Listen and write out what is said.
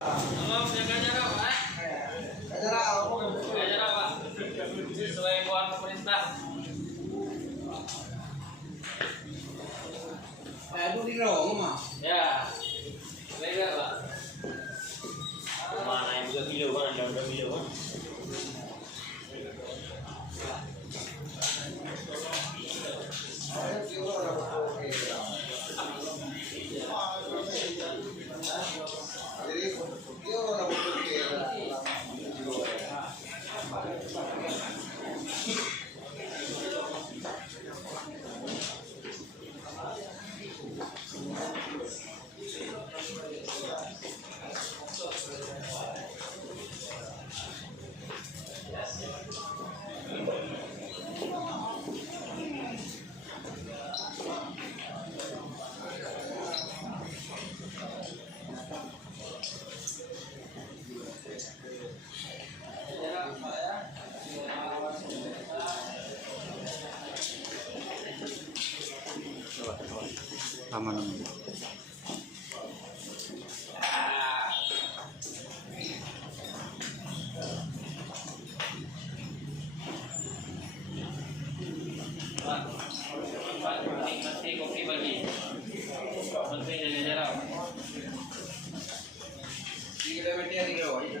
Halo, jaga jarak, Pak. Jaga jarak, Pak. Sesuai himbauan pemerintah. Itu di rumah, Mah. Ya. Jaga, Pak. Mana yang 3 kilo kan, ada 2 kilo kan. Aman aman. Pak, nikmati kopi pagi. Menteri jaga jarak. Di kilometer 3.